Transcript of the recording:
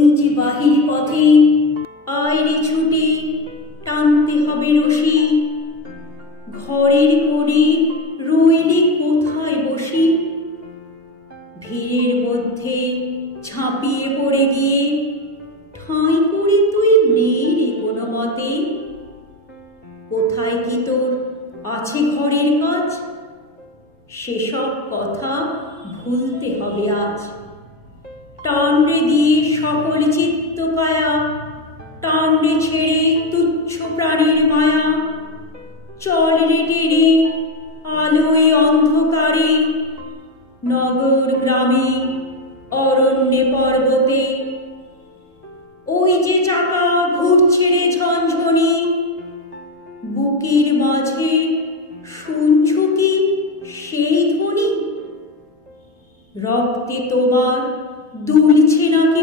ওই যে বাহির পথে আয়রে ছুটে টানতে হবে রশি, ঘরের কোণে রইলে কোথায় বসি? ভিড়ের মধ্যে ঝাঁপিয়ে পড়ে গিয়ে ঠাঁই করে তুই নে রে কোনো মতে। কোথায় কি তোর আছে ঘরের কাজ? সেসব কথা ভুলতে হবে আজ। টানরে দিয়ে সকল চিত্ত কায়া, টানরে ছেড়ে তুচ্ছ প্রাণের মায়া। চল রে টেনে আলোয় অন্ধকারে, নগর গ্রামে অরণ্যে পর্বতে। ওই যে চাকা ঘুরছে রে ঝনঝনি, বুকের মাঝে শুনছ কি সেই ধ্বনি? রক্তে তোমার দুলছে নাকি